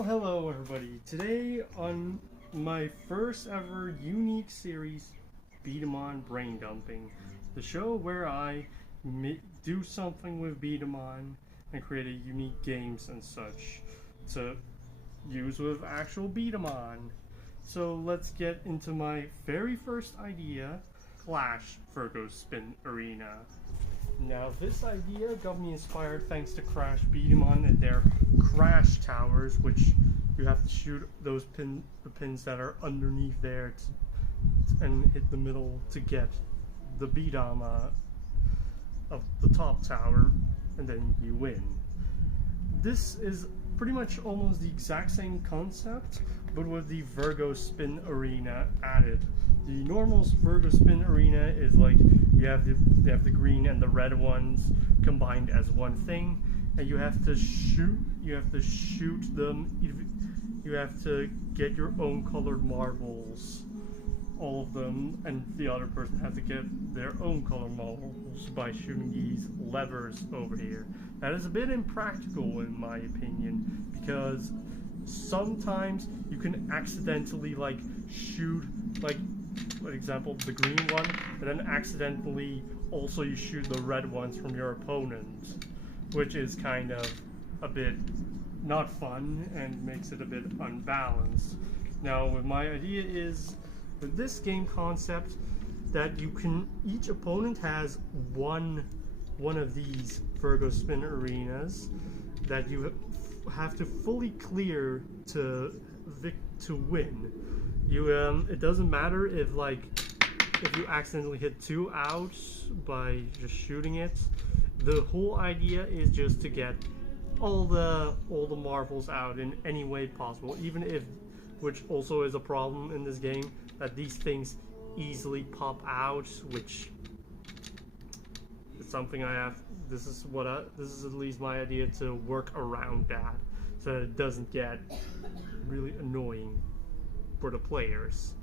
Well, hello everybody. Today on my first ever unique series, B-daman Brain Dumping, the show where I do something with B-daman and create a unique games and such to use with actual B-daman. So let's get into my very first idea, Clash Virgo Spin Arena. Now this idea got me inspired thanks to Crash B-daman and their crash towers, which you have to shoot those the pins that are underneath there and hit the middle to get the B-daman of the top tower, and then you win. This is pretty much almost the exact same concept, but with the Virgo Spin Arena added. The normal Virgo Spin Arena is like you have the green and the red ones combined as one thing, and you have to shoot them. You have to get your own colored marbles, all of them, and the other person has to get their own colored marbles by shooting these levers over here. That is a bit impractical in my opinion, because sometimes you can accidentally shoot, for example, the green one, and then accidentally also you shoot the red ones from your opponent, which is kind of a bit not fun and makes it a bit unbalanced. Now, with my idea is, with this game concept, that each opponent has one of these Virgo Spin Arenas that you have to fully clear to win. It doesn't matter if you accidentally hit 2 out by just shooting it. The whole idea is just to get all the marbles out in any way possible, even if, which also is a problem in this game, that these things easily pop out, which is something I have. This is at least my idea to work around that, so that it doesn't get really annoying for the players.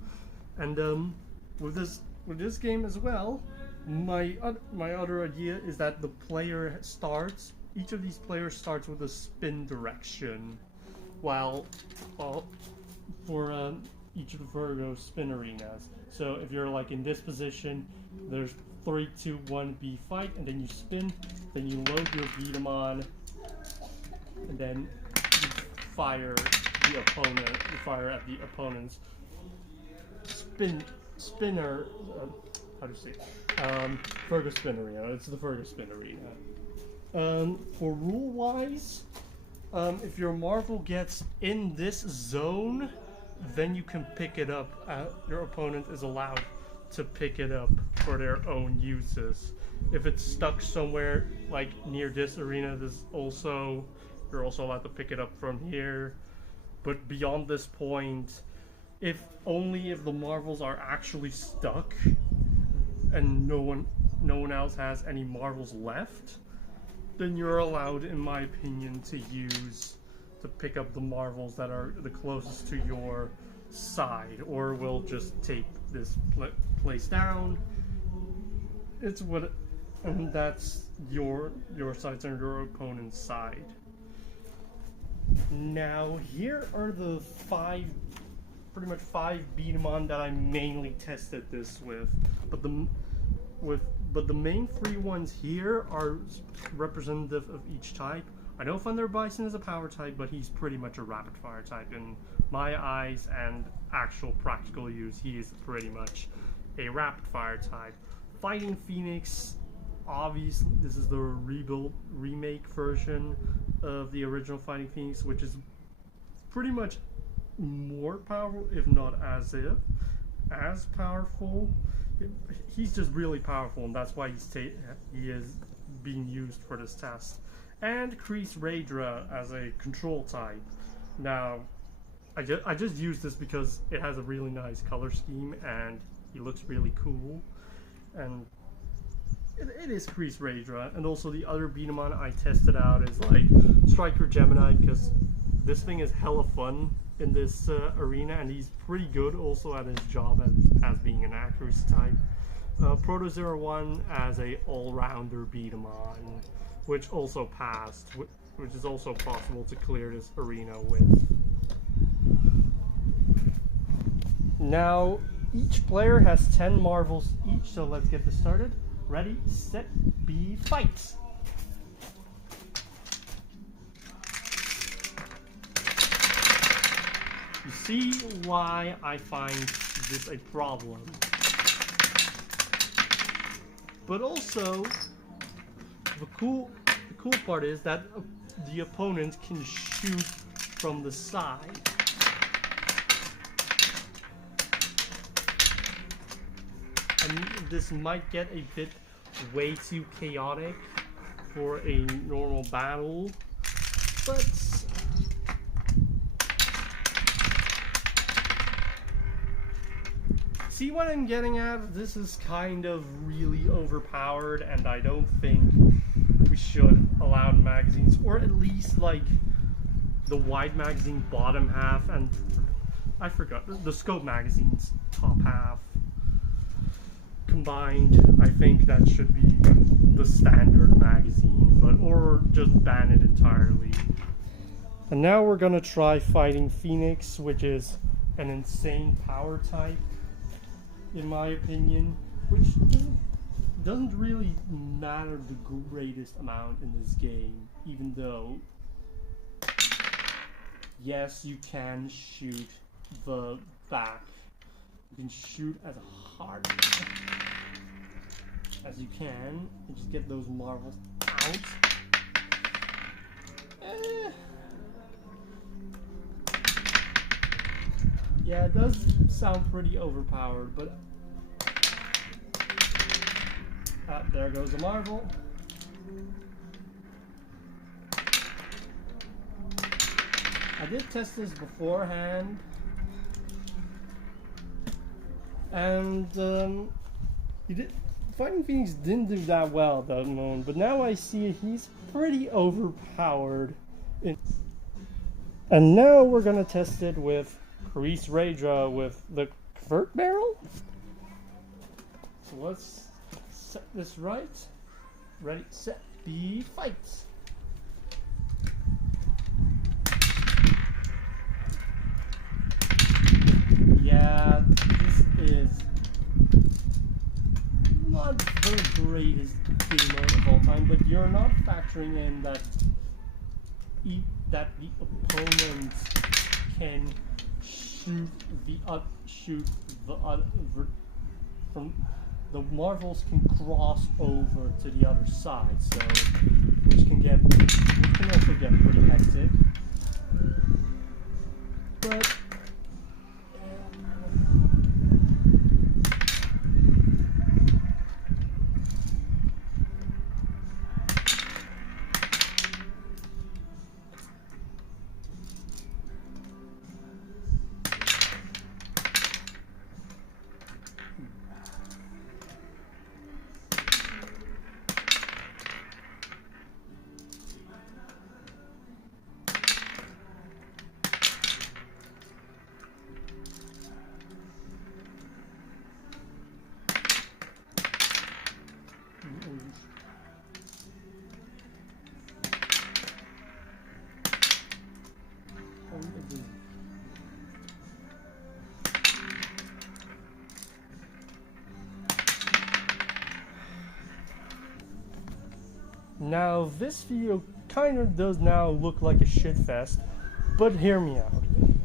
And with this game as well, my other idea is that each of these players starts with a spin direction, while for each of the Virgo Spin Arenas. So if you're in this position, there's 3, 2, 1, B fight, and then you spin, then you load your B-daman, and then you fire at the opponent's spinner. How do you say it? Virgo Spin Arena. It's the Virgo Spin Arena. For rule-wise, if your marble gets in this zone, then you can pick it up. Your opponent is allowed to pick it up for their own uses. If it's stuck somewhere near this arena, you're also allowed to pick it up from here. But beyond this point, only if the marbles are actually stuck and no one else has any marbles left, then you're allowed, in my opinion, to pick up the marbles that are the closest to your side, or we'll just take this place down. And that's your sides and your opponent's side. Now, here are the pretty much five B-daman that I mainly tested this with, but the main 3 ones here are representative of each type. I know Thunder Bison is a power type, but he's pretty much a rapid fire type in my eyes, and actual practical use, he is pretty much a rapid fire type. Fighting Phoenix, obviously, this is the remake version of the original Fighting Phoenix, which is pretty much more powerful, if not as powerful. He's just really powerful, and that's why he is being used for this test. And Kreese Raydra as a control type. Now, I just used this because it has a really nice color scheme and he looks really cool. And it is Kreese Raydra. And also the other B-daman I tested out is Striker Gemini, because this thing is hella fun in this arena, and he's pretty good also at his job as being an accuracy type. Proto-01 as a all-rounder B-daman, which also passed, which is also possible to clear this arena with. Now, each player has 10 marbles each, so let's get this started. Ready, set, B, fight! You see why I find this a problem. But also, the cool part is that the opponent can shoot from the side. And this might get a bit way too chaotic for a normal battle, but see what I'm getting at? This is kind of really overpowered, and I don't think we should allow magazines, or at least like the wide magazine bottom half, and I forgot the scope magazines top half combined. I think that should be the standard magazine, or just ban it entirely. And now we're gonna try fighting Phoenix, which is an insane power type, in my opinion, which doesn't really matter the greatest amount in this game, even though, yes, you can shoot the back. You can shoot as hard as you can and just get those marbles out. Yeah, it does sound pretty overpowered, but there goes the marble. I did test this beforehand, and Fighting Phoenix didn't do that well at that moment, but now I see he's pretty overpowered. And now we're gonna test it with Crease Raydra with the Vert Barrel. So let's set this right. Ready, set, B, fight! Yeah, this is not the greatest game mode of all time, but you're not factoring in that the opponent can from the marbles can cross over to the other side, so which can also get pretty hectic. But now this video kind of does now look like a shit fest, but hear me out.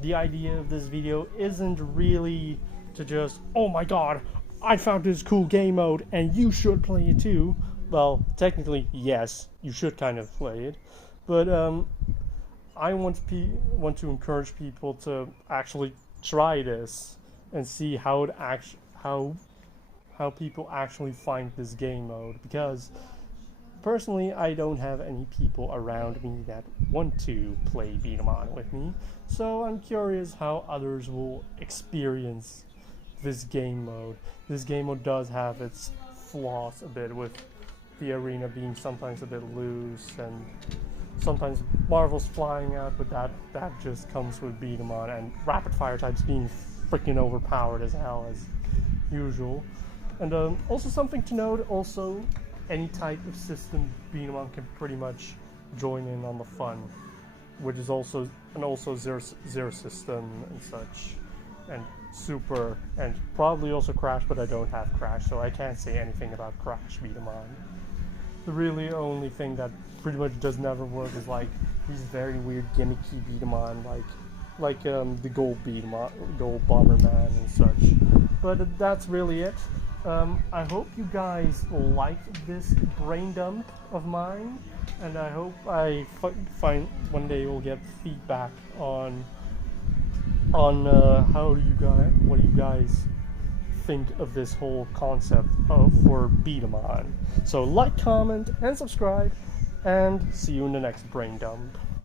The idea of this video isn't really to just, oh my god, I found this cool game mode and you should play it too. Well, technically, yes, you should kind of play it, but I want to encourage people to actually try this and see how people actually find this game mode, because personally, I don't have any people around me that want to play B-daman with me, so I'm curious how others will experience this game mode. This game mode does have its flaws a bit, with the arena being sometimes a bit loose and sometimes marbles flying out, but that just comes with B-daman, and rapid fire types being freaking overpowered as hell as usual. And also something to note, also any type of system B-daman can pretty much join in on the fun, which is also zero system and such. and super, and probably also Crash, but I don't have Crash, so I can't say anything about Crash B-daman. The really only thing that pretty much does never work is like these very weird gimmicky B-daman, like the Gold B-daman, Gold Bomberman and such. But that's really it. I hope you guys like this brain dump of mine, and I hope I find one day we'll get feedback on what do you guys think of this whole concept for B-daman. So like, comment, and subscribe, and see you in the next brain dump.